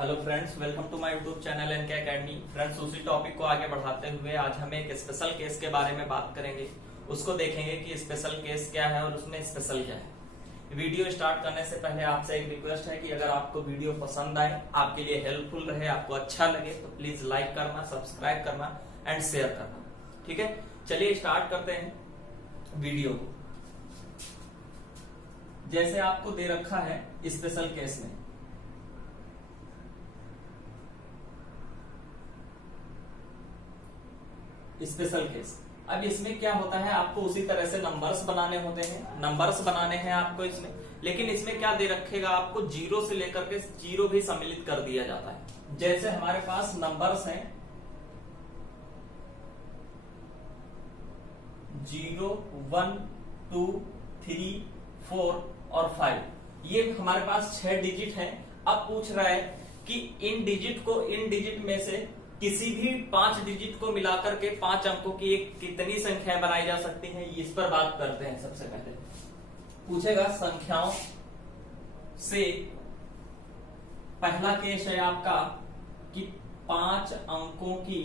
Hello friends, welcome to my YouTube channel NK academy. Friends, उसी topic को आगे बढ़ाते हुए आज हम एक स्पेशल केस के बारे में बात करेंगे। उसको देखेंगे कि स्पेशल केस क्या है और उसमें स्पेशल क्या है। वीडियो स्टार्ट करने से पहले आपसे एक रिक्वेस्ट है कि अगर आपको वीडियो पसंद आए, आपके लिए हेल्पफुल रहे, आपको अच्छा लगे तो प्लीज लाइक करना, सब्सक्राइब करना एंड शेयर करना। ठीक है, चलिए स्टार्ट करते हैं वीडियो को। जैसे आपको दे रखा है स्पेशल केस में स्पेशल केस। अब इसमें क्या होता है, आपको उसी तरह से नंबर्स बनाने होते हैं, नंबर्स बनाने हैं आपको इसमें। लेकिन इसमें क्या दे रखेगा, आपको जीरो से लेकर के जीरो भी सम्मिलित कर दिया जाता है। जैसे हमारे पास नंबर्स हैं 0, 1, 2, 3, 4 और 5। ये हमारे पास 6 डिजिट हैं। अब पूछ रहा है कि इन डिजिट में से किसी भी 5 डिजिट को मिलाकर के 5 अंकों की एक कितनी संख्याएं बनाई जा सकती हैं, इस पर बात करते हैं। सबसे पहले पूछेगा संख्याओं से। पहला केस है आपका कि 5 अंकों की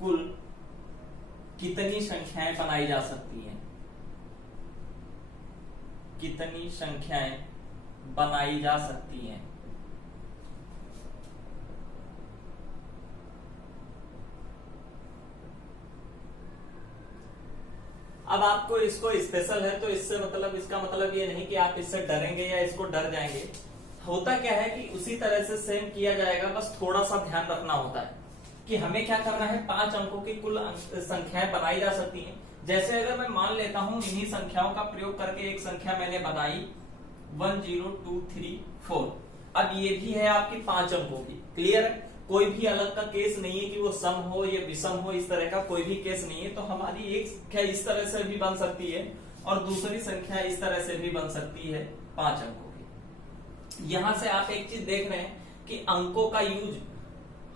कुल कितनी संख्याएं बनाई जा सकती हैं, कितनी संख्याएं बनाई जा सकती हैं। अब आपको इसको स्पेशल है तो इससे मतलब इसका मतलब ये नहीं कि आप इससे डरेंगे या इसको डर जाएंगे। होता क्या है कि उसी तरह से सेम किया जाएगा, बस थोड़ा सा ध्यान रखना होता है कि हमें क्या करना है। 5 अंकों की कुल संख्याएं बनाई जा सकती हैं। जैसे अगर मैं मान लेता हूं इन्हीं संख्याओं का प्रयोग करके एक संख्या मैंने बनाई 1, 0, 2, 3, 4। अब ये भी है आपकी 5 अंकों की। क्लियर है, कोई भी अलग का केस नहीं है कि वो सम हो या विषम हो, इस तरह का कोई भी केस नहीं है। तो हमारी एक संख्या इस तरह से भी बन सकती है और दूसरी संख्या इस तरह से भी बन सकती है 5 अंकों की। यहां से आप एक चीज देख रहे हैं कि अंकों का यूज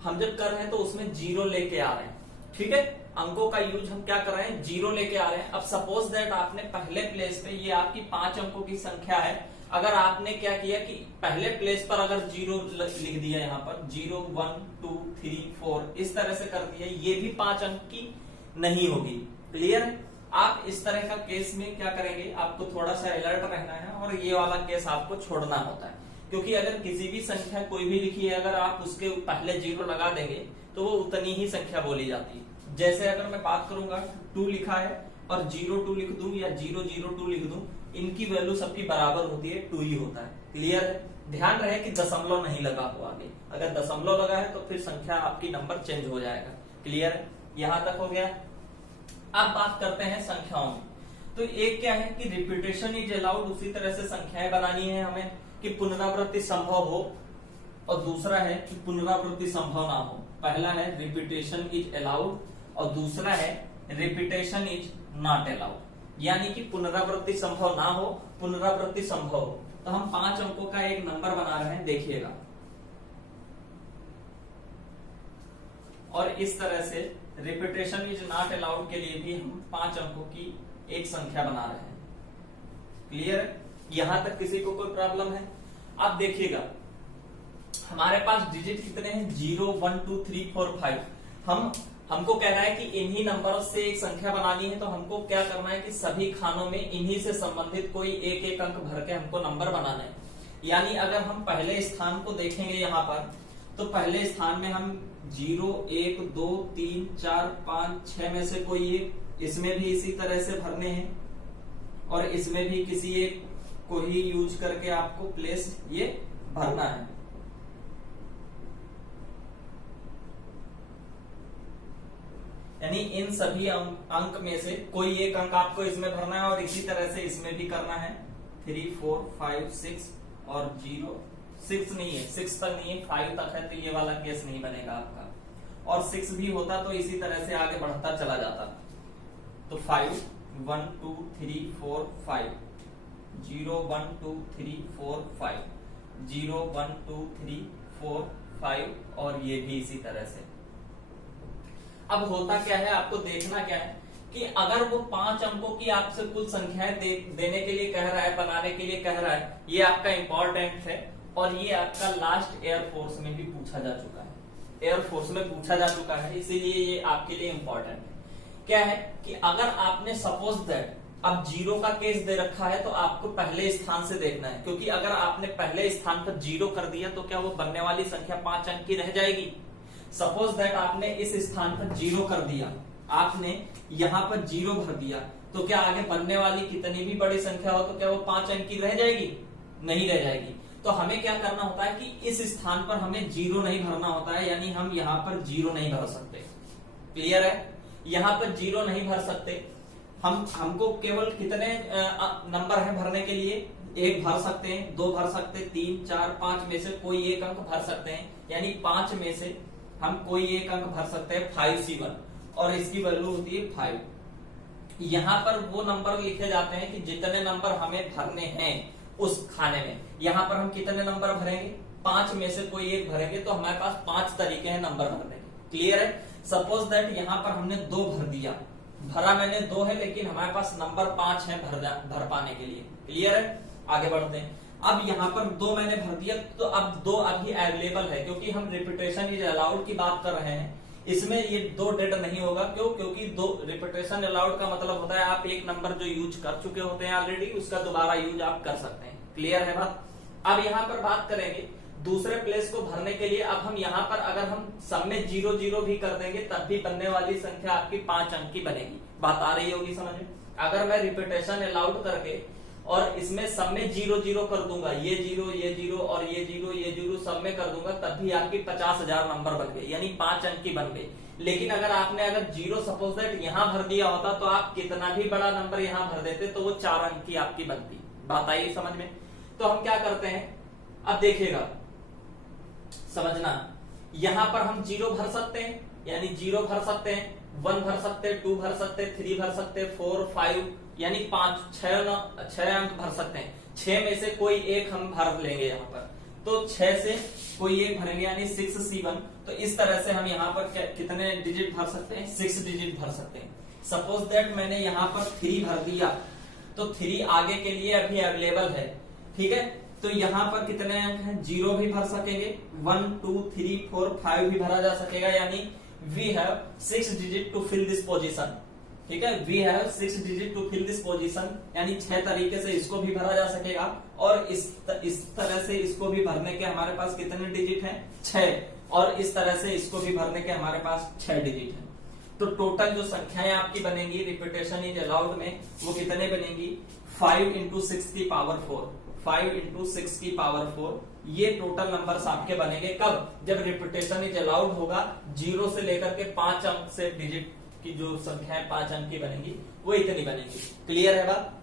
हम जब कर रहे हैं तो उसमें जीरो लेके आ रहे हैं। ठीक है, अंकों का यूज हम क्या कर रहे हैं, जीरो लेके आ रहे हैं। अब सपोज दैट आपने पहले प्लेस पे, ये आपकी 5 अंकों की संख्या है, अगर आपने क्या किया कि पहले प्लेस पर अगर जीरो लिख दिया, यहाँ पर 0, 1, 2, 3, 4 इस तरह से कर दिया, ये भी 5 अंक की नहीं होगी। क्लियर है, आप इस तरह का केस में क्या करेंगे, आपको थोड़ा सा अलर्ट रहना है और ये वाला केस आपको छोड़ना होता है। क्योंकि अगर किसी भी संख्या कोई भी लिखी है, अगर आप उसके पहले जीरो लगा देंगे तो वो उतनी ही संख्या बोली जाती है। जैसे अगर मैं बात करूंगा 2 लिखा है और 02 लिख दूं या 002 लिख दूं, इनकी वैल्यू सबकी बराबर होती है, 2 ही होता है। क्लियर है, ध्यान रहे कि दशमलव नहीं लगा हो आगे। अगर दशमलव लगा है तो फिर संख्या आपकी नंबर चेंज हो जाएगा। क्लियर है, यहां तक हो गया। अब बात करते हैं संख्याओं में। तो एक क्या है कि रिपीटेशन इज अलाउड, उसी तरह से संख्याएं बनानी है हमें कि पुनरावृत्ति संभव हो, और दूसरा है कि पुनरावृत्ति संभव ना हो। पहला है रिपीटेशन इज अलाउड और दूसरा है रिपीटेशन इज नॉट अलाउड, यानी कि पुनरावृत्ति संभव ना हो, पुनरावृत्ति संभव हो। तो हम 5 अंकों का एक नंबर बना रहे हैं, देखिएगा। और इस तरह से रिपीटेशन इज नॉट अलाउड के लिए भी हम 5 अंकों की एक संख्या बना रहे हैं। क्लियर है, यहां तक किसी को कोई प्रॉब्लम है? अब देखिएगा हमारे पास डिजिट कितने हैं, 0, 1, 2, 3, 4, 5। हमको कह रहा है कि इन्हीं नंबर से एक संख्या बनानी है, तो हमको क्या करना है कि सभी खानों में इन्हीं से संबंधित कोई एक एक अंक भर के हमको नंबर बनाना है। यानी अगर हम पहले स्थान को देखेंगे यहाँ पर, तो पहले स्थान में हम 0, 1, 2, 3, 4, 5, 6 में से कोई एक, इसमें भी इसी तरह से भरने हैं और इसमें भी किसी एक को ही यूज करके आपको प्लेस ये भरना है। यानी इन सभी अंक में से कोई एक अंक आपको इसमें भरना है और इसी तरह से इसमें भी करना है। 3, 4, 5, 6 और 0, 6 नहीं है, 6 तक नहीं है, 5 तक है, तो ये वाला केस नहीं बनेगा आपका। और 6 भी होता तो इसी तरह से आगे बढ़ता चला जाता। तो 5, 1, 2, 3, 4, 5, 0, 1, 2, 3, 4, 5, 0, 1, 2, 3, 4, 5 और ये भी इसी तरह से। अब होता क्या है, आपको देखना क्या है कि अगर वो 5 अंकों की आपसे कुल संख्याएं देने के लिए कह रहा है, बनाने के लिए कह रहा है, ये आपका इंपॉर्टेंट है। और ये आपका लास्ट एयरफोर्स में भी पूछा जा चुका है, एयरफोर्स में पूछा जा चुका है, इसीलिए ये आपके लिए इंपॉर्टेंट है। क्या है कि अगर आपने सपोज दैट अब 0 का केस दे रखा है तो आपको पहले स्थान से देखना है, क्योंकि अगर आपने पहले स्थान पर 0 कर दिया तो क्या वो बनने वाली संख्या 5 अंक की रह जाएगी। सपोज दैट आपने इस स्थान पर 0 कर दिया, आपने यहां पर 0 भर दिया, तो क्या आगे बनने वाली कितनी भी बड़ी संख्या हो तो क्या वो 5 अंक की रह जाएगी? नहीं रह जाएगी। तो हमें क्या करना होता है कि इस स्थान पर हमें 0 नहीं भरना होता है, यानी हम यहाँ पर 0 नहीं भर सकते। क्लियर है? यहाँ पर 0 नहीं भर सकते। हमको केवल कितने नंबर है भरने के लिए? 1 भर सकते हैं, 2 भर सकते हैं, 3, 4, 5 में से कोई एक अंक भर सकते हैं, यानी 5 में से हम कोई एक अंक भर सकते हैं 5C1 और इसकी वैल्यू होती है 5। यहाँ पर वो नंबर लिखे जाते हैं कि जितने नंबर हमें भरने हैं उस खाने में। यहाँ पर हम कितने नंबर भरेंगे? 5 में से कोई एक भरेंगे, तो हमारे पास 5 तरीके हैं नंबर भरने के। क्लियर है? सपोज दैट यहाँ पर हमने 2 भर दिया, भरा मैंने 2 है, लेकिन हमारे पास नंबर 5 है भर पाने के लिए। क्लियर है? आगे बढ़ते हैं। अब यहाँ पर 2 मैंने भर दिया, तो अब 2 अभी अवेलेबल है, क्योंकि हम रिपीटेशन इज अलाउड की बात कर रहे हैं। इसमें ये 2 डेड नहीं होगा। क्यों? क्योंकि 2 रिपीटेशन अलाउड का मतलब होता है आप एक नंबर जो यूज कर चुके होते हैं ऑलरेडी, उसका दोबारा यूज आप कर सकते हैं। क्लियर है बात? अब यहाँ पर बात करेंगे दूसरे प्लेस को भरने के लिए। अब हम यहाँ पर अगर हम सब में 0-0 भी कर देंगे तब भी बनने वाली संख्या आपकी 5 अंक की बनेगी। बात आ रही होगी समझ में? अगर मैं रिपीटेशन अलाउड करके और इसमें सब में 0-0 कर दूंगा, ये 0, ये 0 और ये 0, ये 0 सब में कर दूंगा, तब भी आपकी 50,000 नंबर बन गए, यानी 5 अंक की बन गई। लेकिन अगर 0 सपोज दैट यहाँ भर दिया होता तो आप कितना भी बड़ा नंबर यहाँ भर देते तो वो 4 अंक की आपकी बनती। बात आई समझ में? तो हम क्या करते हैं, अब देखिएगा, समझना, यहां पर हम 0 भर सकते हैं, यानी 0 भर सकते हैं, 1 भर सकते हैं, 2 भर सकते हैं, 3 भर सकते हैं, 4, 5, यानी 6 अंक भर सकते हैं। 6 में से कोई एक हम भर लेंगे यहाँ पर, तो 6 से कोई एक भरेंगे, यानी 6C1। तो इस तरह से हम यहाँ पर कितने डिजिट भर सकते हैं? 6 डिजिट भर सकते हैं। सपोज दैट मैंने यहाँ पर 3 भर दिया, तो 3 आगे के लिए अभी अवेलेबल है। ठीक है? तो यहाँ पर कितने अंक हैं? 0 भी भर सकेंगे, 1, 2, 3, 4, 5 भी भरा जा सकेगा, यानी we have 6 digit to fill this position. ठीक है? We have 6 digit to fill this position, यानी 6 तरीके से इसको भी भरा जा सकेगा। और इस तरह से इसको भी भरने के हमारे पास कितने डिजिट हैं? 6। और इस तरह से इसको भी भरने के हमारे पास 6 डिजिट हैं। तो टोटल जो संख्याएं आपकी बनेंगी रिपीटेशन इज अलाउड में, वो कितने बनेंगी? 5 × 6 की पावर 4, 5 × 6 की पावर 4। ये टोटल नंबर्स आपके बनेंगे कब? जब रिपीटेशन इज अलाउड होगा। 0 से लेकर के 5 अंक से डिजिट की जो संख्या है 5 अंक की बनेगी, वो इतनी बनेगी। क्लियर है बात?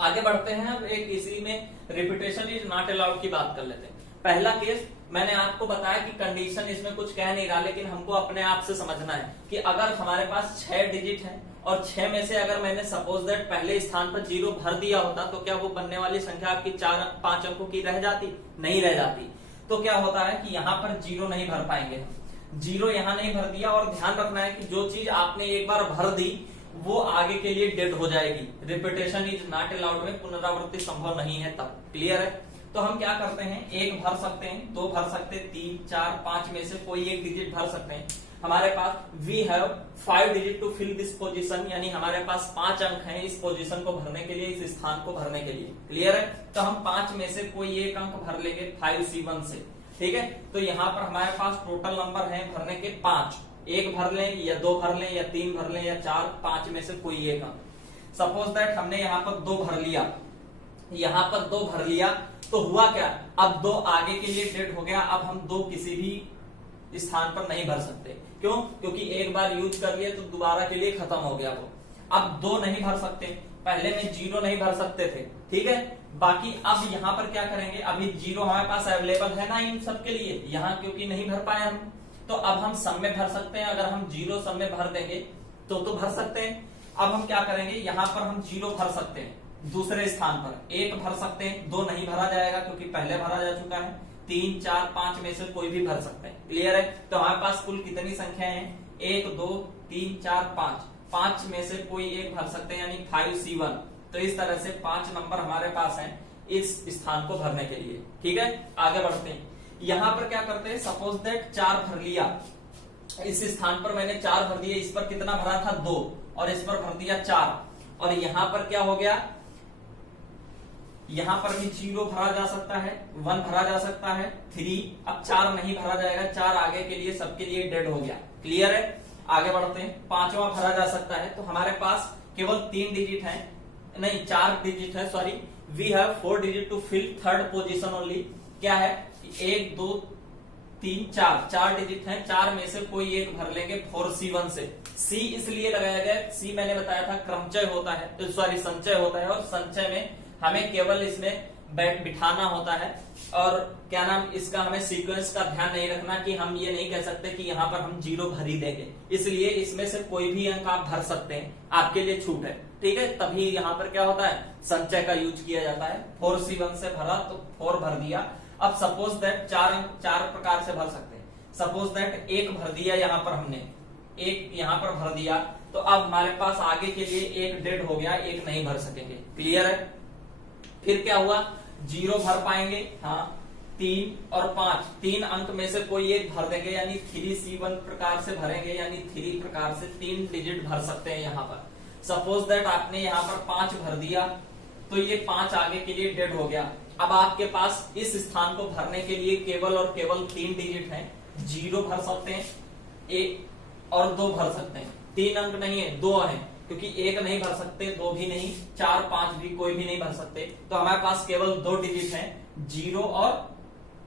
आगे बढ़ते हैं। अब एक इसी में रिपीटेशन इज नॉट अलाउड की बात कर लेते हैं। पहला केस मैंने आपको बताया कि कंडीशन इसमें कुछ कह नहीं रहा, लेकिन हमको अपने आप से समझना है कि अगर हमारे पास 6 डिजिट है और 6 में से अगर मैंने सपोज दैट पहले स्थान पर 0 भर दिया होता, तो क्या वो बनने वाली संख्या आपकी 5 अंकों की रह जाती? नहीं रह जाती। तो क्या होता है कि यहाँ पर 0 नहीं भर पाएंगे, 0 यहाँ नहीं भर दिया। और ध्यान रखना है कि जो चीज आपने एक बार भर दी वो आगे के लिए डेड हो जाएगी। रिपीटेशन इज नॉट अलाउड में पुनरावृत्ति संभव नहीं है तब। क्लियर है? तो हम क्या करते हैं, 1 भर सकते हैं, 2 भर सकते हैं, 3, 4, 5 में से कोई एक डिजिट भर सकते हैं। हमारे पास we have 5 digit to fill this position, यानी हमारे पास 5 अंक हैं इस पोजीशन को भरने के लिए, इस स्थान को भरने के लिए। क्लियर है? तो हम 5 में से कोई एक अंक भर लेंगे 5C1 से। ठीक है? तो यहाँ पर हमारे पास टोटल नंबर है भरने के 5। 1 भर लें या 2 भर लें या 3 भर लें या 4, 5 में से कोई एक अंक। सपोज दैट हमने यहाँ पर 2 भर लिया, यहाँ पर 2 भर लिया, तो हुआ क्या? अब 2 आगे के लिए डेड हो गया। अब हम 2 किसी भी स्थान पर नहीं भर सकते। क्यों? क्योंकि एक बार यूज कर लिए तो दोबारा के लिए खत्म हो गया वो। अब 2 नहीं भर सकते, पहले में 0 नहीं भर सकते थे। ठीक है? बाकी अब यहाँ पर क्या करेंगे, अभी 0 हमारे पास अवेलेबल है ना इन सब के लिए, यहाँ क्योंकि नहीं भर पाए हम, तो अब हम सब में भर सकते हैं। अगर हम 0 सब में भर देंगे तो भर सकते हैं। अब हम क्या करेंगे, यहाँ पर हम 0 भर सकते हैं, दूसरे स्थान पर 1 भर सकते हैं, 2 नहीं भरा जाएगा क्योंकि पहले भरा जा चुका है। 3, 4, 5 में से कोई भी भर सकते हैं। क्लियर है? तो हमारे पास कुल कितनी संख्या है? 1, 2, 3, 4, 5। 5 में से कोई एक भर सकते हैं, यानी 5C1। तो इस तरह से 5 नंबर हमारे पास हैं इस स्थान को भरने के लिए। ठीक है, आगे बढ़ते हैं। यहां पर क्या करते हैं, सपोज दैट 4 भर लिया, इस स्थान पर मैंने 4 भर दिए, इस पर कितना भरा था 2, और इस पर भर दिया 4, और यहां पर क्या हो गया, यहां पर भी 0 भरा जा सकता है, 1 भरा जा सकता है, 3, अब 4 नहीं भरा जाएगा, 4 आगे के लिए सबके लिए डेड हो गया। क्लियर है, आगे बढ़ते हैं। 5वां भरा जा सकता है, तो हमारे पास केवल 3 डिजिट है, नहीं 4 डिजिट है, sorry, we have 4 digit to fill third position only. क्या है, 1 2 3 4 डिजिट है, 4 में से कोई एक भर लेंगे 4C1 से। सी इसलिए लगाया गया, सी मैंने बताया था क्रमचय होता है, तो सॉरी संचय होता है, और संचय में हमें केवल इसमें बिठाना होता है, और क्या नाम, इसका हमें सीक्वेंस का ध्यान नहीं रखना कि हम ये नहीं कह सकते कि यहाँ पर हम 0 भर ही देंगे, इसलिए इसमें से कोई भी अंक आप भर सकते हैं, आपके लिए छूट है। ठीक है, तभी यहाँ पर क्या होता है, संचय का यूज किया जाता है। 4C1 से भरा तो 4 भर दिया। अब सपोज दैट 4 अंक 4 प्रकार से भर सकते हैं। सपोज दैट 1 भर दिया, यहाँ पर हमने 1 यहाँ पर भर दिया, तो अब हमारे पास आगे के लिए 1 डेड हो गया, 1 नहीं भर सकेंगे। क्लियर है, फिर क्या हुआ, 0 भर पाएंगे, हाँ 3 और 5, 3 अंक में से कोई एक भर देंगे, यानी 3C1 प्रकार से भरेंगे, यानी 3 प्रकार से 3 डिजिट भर सकते हैं। यहाँ पर सपोज दैट आपने यहाँ पर 5 भर दिया, तो ये 5 आगे के लिए डेड हो गया। अब आपके पास इस स्थान को भरने के लिए केवल और केवल 3 डिजिट हैं, 0 भर सकते हैं, 1 और 2 भर सकते हैं। 3 अंक नहीं है, 2 हैं, क्योंकि 1 नहीं भर सकते, 2 भी नहीं, 4 5 भी कोई भी नहीं भर सकते, तो हमारे पास केवल 2 डिजिट हैं, 0 और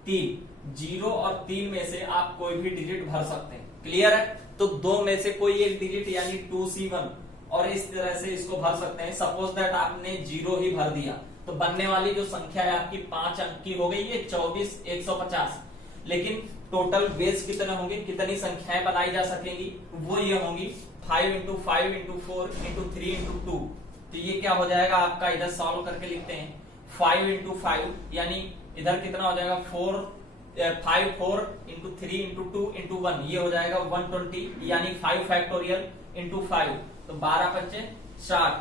3। 0 और 3 में से आप कोई भी डिजिट भर सकते हैं। क्लियर है, तो 2 में से कोई एक डिजिट यानी 2C1, और इस तरह से इसको भर सकते हैं। सपोज दैट आपने 0 ही भर दिया, तो बनने वाली जो संख्या है आपकी 5 अंक की हो गई है, 24 150। लेकिन टोटल बेस कितने होंगे, कितनी संख्याएं बनाई जा सकेंगी, वो ये होंगी 5 × 5 × 4 × 3 × 2। तो ये क्या हो जाएगा आपका, इधर सॉल्व करके लिखते हैं, 5 × 5 यानी इधर कितना हो जाएगा 5 4 × 3 × 2 × 1, ये हो जाएगा 120, यानी 5 फैक्टोरियल × 5, तो 12 5 60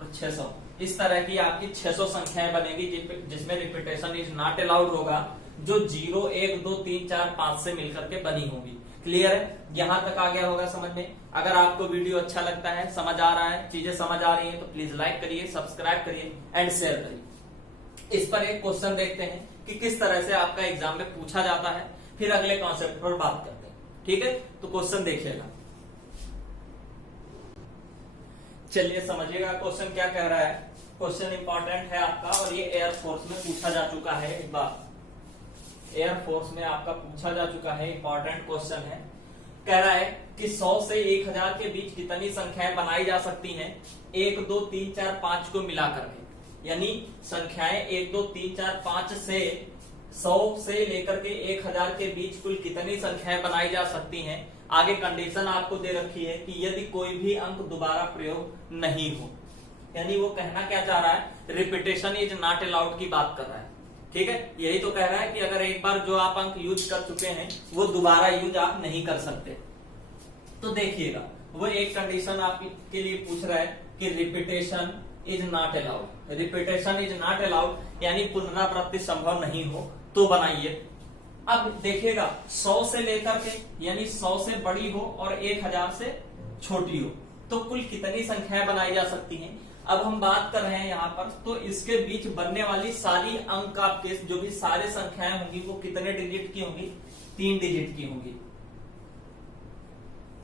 और 600। इस तरह की आपकी 600 संख्याएं बनेगी, जिसमें रिपीटेशन इज नॉट अलाउड होगा, जो 0 1 2 3 4 5 से मिलकर के बनी होगी। क्लियर है, यहां तक आ गया होगा समझ में। अगर आपको वीडियो अच्छा लगता है, समझ आ रहा है, चीजें समझ आ रही हैं, तो प्लीज लाइक करिए, सब्सक्राइब करिए एंड शेयर करिए। इस पर एक क्वेश्चन देखते हैं कि किस तरह से आपका एग्जाम में पूछा जाता है, फिर अगले कॉन्सेप्ट पर बात करते हैं। ठीक है, तो क्वेश्चन देखिएगा, चलिए समझिएगा क्वेश्चन क्या कह रहा है। क्वेश्चन इंपॉर्टेंट है आपका, और ये एयरफोर्स में पूछा जा चुका है एक बार, एयरफोर्स में आपका पूछा जा चुका है, इंपॉर्टेंट क्वेश्चन है। कह रहा है कि 100 से 1000 के बीच कितनी संख्याएं बनाई जा सकती हैं 1 2 3 4 5 को मिलाकर के, यानी संख्याएं 1 2 3 4 5 से 100 से लेकर के 1000 के बीच कुल कितनी संख्याएं बनाई जा सकती हैं। आगे कंडीशन आपको दे रखी है कि यदि कोई भी अंक दोबारा प्रयोग नहीं हो, यानी वो कहना क्या चाह रहा है, रिपीटेशन इज नॉट अलाउड की बात कर रहा है। ठीक है, यही तो कह रहा है कि अगर एक बार जो आप अंक यूज कर चुके हैं वो दोबारा यूज आप नहीं कर सकते। तो देखिएगा, वो एक कंडीशन आपके लिए पूछ रहा है कि repetition is not allowed. Repetition is not allowed यानी पुनरावृत्ति संभव नहीं हो तो बनाइए। अब देखिएगा 100 से लेकर के, यानी 100 से बड़ी हो और 1000 से छोटी हो, तो कुल कितनी संख्याएं बनाई जा सकती हैं। अब हम बात कर रहे हैं यहाँ पर, तो इसके बीच बनने वाली सारी अंक आपके जो भी सारे संख्याएं होंगी वो कितने डिजिट की होंगी, 3 डिजिट की होंगी।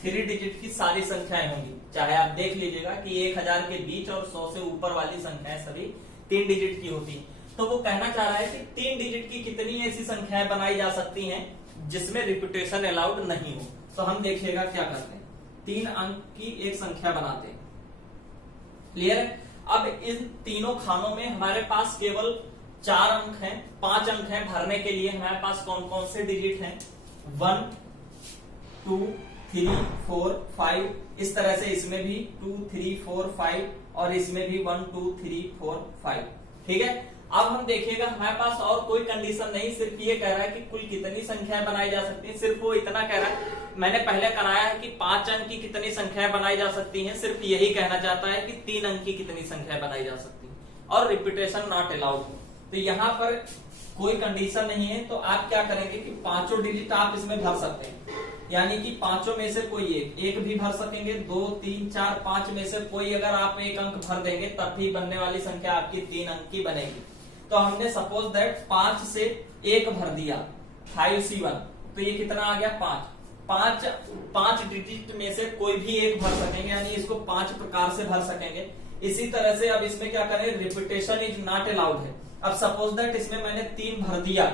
3 डिजिट की सारी संख्याएं होंगी, चाहे आप देख लीजिएगा कि 1000 के बीच और 100 से ऊपर वाली संख्याएं सभी 3 डिजिट की होती हैं। तो वो कहना चाह रहा है कि 3 डिजिट की कितनी ऐसी संख्याएं बनाई जा सकती हैं जिसमें रिपीटेशन अलाउड नहीं हो। तो हम देखिएगा क्या करते हैं, 3 अंक की एक संख्या बनाते हैं। क्लियर है, अब इन तीनों खानों में हमारे पास केवल 4 अंक हैं, 5 अंक हैं भरने के लिए। हमारे पास कौन कौन से डिजिट हैं, 1 2 3 4 5, इस तरह से इसमें भी 2 3 4 5 और इसमें भी 1 2 3 4 5। ठीक है, अब हम देखिएगा हमारे पास और कोई कंडीशन नहीं, सिर्फ ये कह रहा है कि कुल कितनी संख्याएं बनाई जा सकती हैं, सिर्फ वो इतना कह रहा है। मैंने पहले कराया है कि 5 अंक की कितनी संख्याएं बनाई जा सकती हैं, सिर्फ यही कहना चाहता है कि 3 अंक की कितनी संख्याएं बनाई जा सकती हैं, और रिपीटेशन नॉट अलाउड। तो यहाँ पर कोई कंडीशन नहीं है, तो आप क्या करेंगे कि पांचों डिजिट आप इसमें भर सकते हैं, यानी कि पांचों में से कोई एक भी भर सकेंगे, 2, 3, 4, 5 में से कोई अगर आप एक अंक भर देंगे तब भी बनने वाली संख्या आपकी 3 अंक की बनेगी। तो हमने सपोज दैट 5 से 1 भर दिया 5C1, तो ये कितना आ गया 5। 5 डिजिट में से कोई भी एक भर सकेंगे, यानी इसको 5 प्रकार से भर सकेंगे। इसी तरह से अब इसमें क्या करें, रिपीटेशन इज नॉट अलाउड है। अब सपोज दैट इसमें मैंने 3 भर दिया,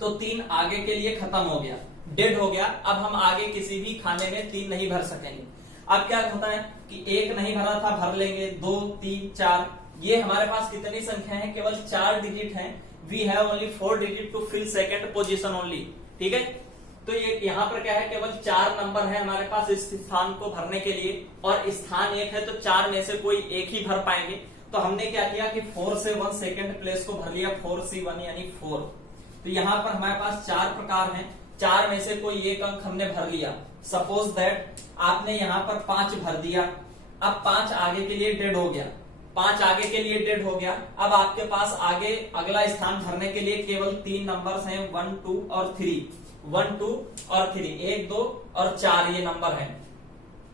तो 3 आगे के लिए खत्म हो गया, डेड हो गया। अब हम आगे किसी भी खाने में 3 नहीं भर सकेंगे। अब क्या होता है कि 1 नहीं भरा था, भर लेंगे 2, 3, 4। ये हमारे पास कितनी संख्या है, केवल 4 डिजिट हैं। We have only 4 digit to fill second position only, ठीक है। तो ये यहाँ पर क्या है, केवल 4 नंबर है हमारे पास इस स्थान को भरने के लिए, और स्थान 1 है, तो 4 में से कोई एक ही भर पाएंगे। तो हमने क्या किया कि 4 से 1 सेकंड प्लेस को भर लिया, 4C1 यानी 4। तो यहाँ पर हमारे पास 4 प्रकार हैं, 4 में से कोई एक अंक हमने भर लिया। सपोज दैट आपने यहाँ पर 5 भर दिया, अब 5 आगे के लिए डेड हो गया, 5 आगे के लिए डेड हो गया। अब आपके पास आगे अगला स्थान भरने के लिए केवल 3 नंबर्स हैं, 1, 2 और 3। 1, 2 और 3, 1, 2 और 4 ये नंबर हैं।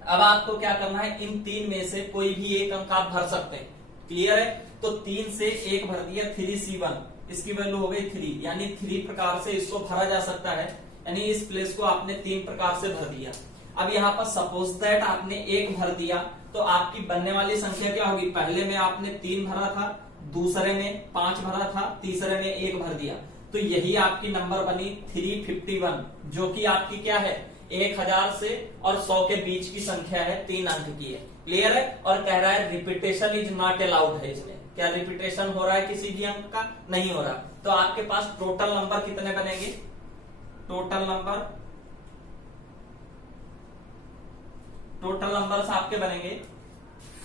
अब आपको क्या करना है, इन 3 में से कोई भी एक अंक आप भर सकते हैं। क्लियर है। तो 3 से 1 भर दिया, 3C1, इसकी वैल्यू हो गई 3, यानी 3 प्रकार से इसको भरा जा सकता है, यानी इस प्लेस को आपने 3 प्रकार से भर दिया। अब यहाँ पर सपोज दैट आपने 1 भर दिया, तो आपकी बनने वाली संख्या क्या होगी, पहले में आपने 3 भरा था, दूसरे में 5 भरा था, तीसरे में 1 भर दिया, तो यही आपकी नंबर बनी 351, जो कि आपकी क्या है, 1000 से और 100 के बीच की संख्या है, 3 अंक की है। क्लियर है। और कह रहा है रिपीटेशन इज नॉट अलाउड है, इसमें क्या रिपीटेशन हो रहा है किसी भी अंक का, नहीं हो रहा। तो आपके पास टोटल नंबर कितने बनेंगे, टोटल नंबर्स आपके बनेंगे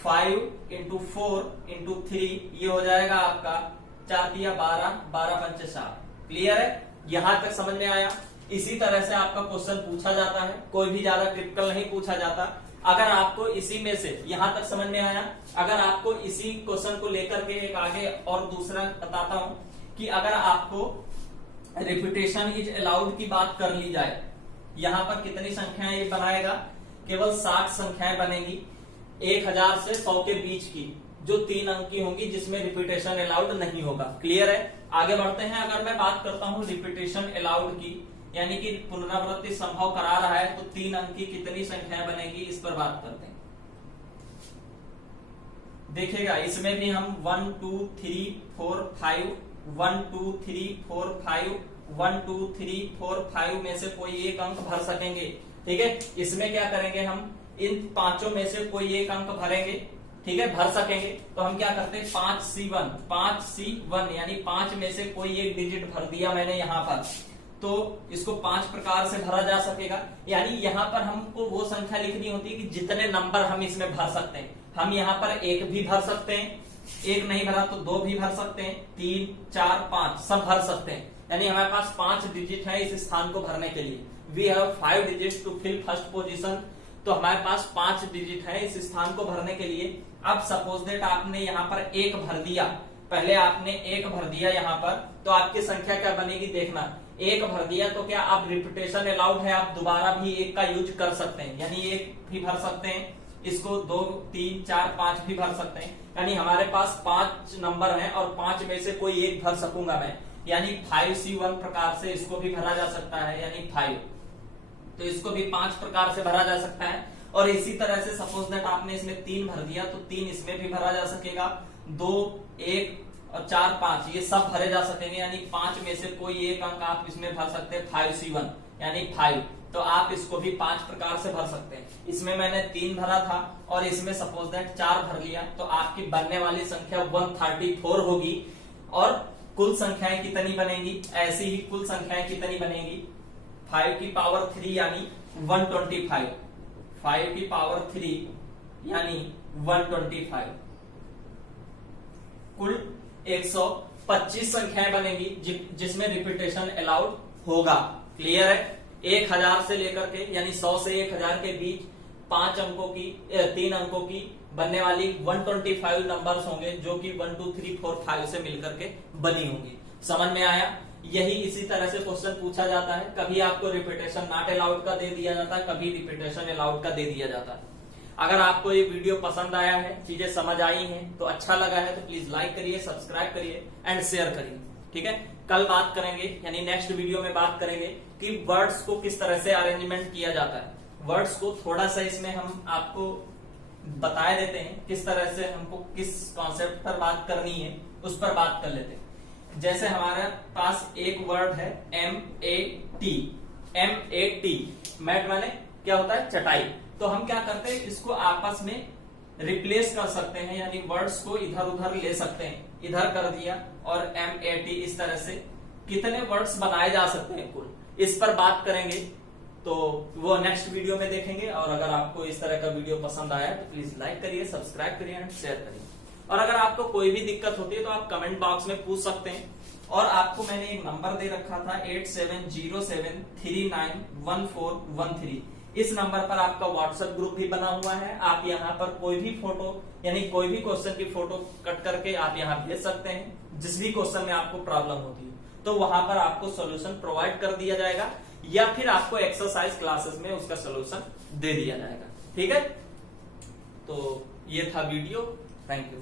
5 × 4 × 3, ये हो जाएगा आपका 4 × 12, 12 × 5 = 7। क्लियर है, यहां तक समझ में आया। इसी तरह से आपका क्वेश्चन पूछा जाता है, कोई भी ज्यादा क्रिटिकल नहीं पूछा जाता। अगर आपको इसी में से यहां तक समझ में आया, अगर आपको इसी क्वेश्चन को लेकर के एक आगे और दूसरा बताता हूं कि अगर आपको रिपीटेशन इज अलाउड की बात कर ली जाए, यहां पर कितनी संख्याएं ये बनाएगा, केवल 60 संख्याएं बनेगी 1000 से 100 के बीच की, जो 3 अंक की होंगी, जिसमें रिपीटेशन अलाउड नहीं होगा। क्लियर है। आगे बढ़ते हैं। अगर मैं बात करता हूं रिपीटेशन अलाउड की, यानी कि पुनरावृत्ति संभव करा रहा है, तो 3 अंक की कितनी संख्याएं बनेगी, इस पर बात करते हैं। देखिएगा इसमें भी हम 1, 2, 3, 4, 5, 1, 2, 3, 4, 5, 1, 2, 3, 4, 5 में से कोई एक अंक भर सकेंगे। ठीक है। इसमें क्या करेंगे, हम इन पांचों में से कोई एक अंक भरेंगे, ठीक है, भर सकेंगे। तो हम क्या करते हैं, 5C1 यानी 5 में से कोई एक डिजिट भर दिया मैंने यहाँ पर, तो इसको 5 प्रकार से भरा जा सकेगा। यानी यहाँ पर हमको वो संख्या लिखनी होती है कि जितने नंबर हम इसमें भर सकते हैं। हम यहाँ पर 1 भी भर सकते हैं, 1 नहीं भरा तो 2 भी भर सकते हैं, 3, 4, 5 सब भर सकते हैं। यानी हमारे पास 5 डिजिट है इस स्थान को भरने के लिए। We have 5 digit to fill first position. तो हमारे पास 5 डिजिट है इस स्थान को भरने के लिए। अब सपोज दैट आपने यहाँ पर 1 भर दिया, पहले आपने 1 भर दिया यहाँ पर, तो आपकी संख्या क्या बनेगी देखना। 1 भर दिया तो क्या आप रिपीटेशन अलाउड है, आप दोबारा भी 1 का यूज कर सकते हैं, यानी 1 भी भर सकते हैं, इसको 2, 3, 4, 5 भी भर सकते हैं। यानी हमारे पास 5 नंबर हैं और 5 में से कोई एक भर सकूंगा मैं, यानी 5C1 प्रकार से इसको भी भरा जा सकता है, यानी 5। तो इसको भी 5 प्रकार से भरा जा सकता है। और इसी तरह से सपोज दैट आपने इसमें 3 भर दिया, तो 3 इसमें भी भरा जा सकेगा, 2, 1 और 4, 5 ये सब भरे जा सकेंगे। यानी 5 में से कोई एक अंक आप इसमें भर सकते हैं, 5C1 यानी 5। तो आप इसको भी 5 प्रकार से भर सकते हैं। इसमें मैंने 3 भरा था और इसमें सपोज दैट 4 भर लिया, तो आपकी बनने वाली संख्या 134 होगी। और कुल संख्याएं कितनी बनेंगी, ऐसी ही कुल संख्याएं कितनी बनेंगी, 5 की पावर 3 यानी 125, 5 की पावर 3 यानी 125, कुल 25 संख्याएं बनेंगी जिसमें रिपीटेशन अलाउड होगा। क्लियर है? 1000 से लेकर के यानी 100 से 1000 के बीच 5 अंकों की 3 अंकों की बनने वाली 125 नंबर्स होंगे जो कि 1 2 3 4 5 से मिलकर के बनी होंगी। समझ में आया? यही इसी तरह से क्वेश्चन पूछा जाता है। कभी आपको रिपीटेशन नॉट अलाउड का दे दिया जाता है, कभी रिपीटेशन अलाउड का दे दिया जाता है। अगर आपको ये वीडियो पसंद आया है, चीजें समझ आई हैं, तो अच्छा लगा है तो प्लीज लाइक करिए, सब्सक्राइब करिए एंड शेयर करिए। ठीक है? कल बात करेंगे यानी नेक्स्ट वीडियो में बात करेंगे कि वर्ड्स को किस तरह से अरेंजमेंट किया जाता है। वर्ड्स को थोड़ा सा इसमें हम आपको बता देते हैं किस तरह से हमको किस कॉन्सेप्ट पर बात करनी है, उस पर बात कर लेते हैं। जैसे हमारे पास एक वर्ड है MAT। मैट माने क्या होता है? चटाई। तो हम क्या करते हैं, इसको आपस में रिप्लेस कर सकते हैं, यानी वर्ड्स को इधर उधर ले सकते हैं। इधर कर दिया और MAT, इस तरह से कितने वर्ड्स बनाए जा सकते हैं कुल, इस पर बात करेंगे। तो वो नेक्स्ट वीडियो में देखेंगे। और अगर आपको इस तरह का वीडियो पसंद आया तो प्लीज लाइक करिए, सब्सक्राइब करिए एंड शेयर करिए। और अगर आपको कोई भी दिक्कत होती है तो आप कमेंट बॉक्स में पूछ सकते हैं। और आपको मैंने एक नंबर दे रखा था 8707391413। इस नंबर पर आपका व्हाट्सएप ग्रुप भी बना हुआ है। आप यहाँ पर कोई भी फोटो यानी कोई भी क्वेश्चन की फोटो कट करके आप यहाँ भेज सकते हैं। जिस भी क्वेश्चन में आपको प्रॉब्लम होती है तो वहां पर आपको सोल्यूशन प्रोवाइड कर दिया जाएगा, या फिर आपको एक्सरसाइज क्लासेस में उसका सोल्यूशन दे दिया जाएगा। ठीक है? तो ये था वीडियो। Thank you.